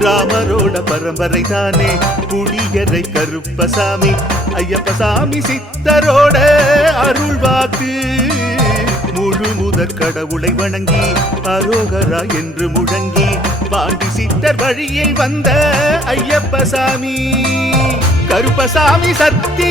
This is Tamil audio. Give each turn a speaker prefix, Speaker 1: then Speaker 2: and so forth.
Speaker 1: ராமரோட பரம்பரை தானே புளியரை கருப்பசாமி ஐயப்பசாமி சித்தரோட அருள்வாக்கு முழு முதற் கடவுளை வணங்கி அரோகரா என்று முழங்கி பாண்டி சித்தர் வழியில் வந்த ஐயப்பசாமி. கருப்பசாமி சத்தி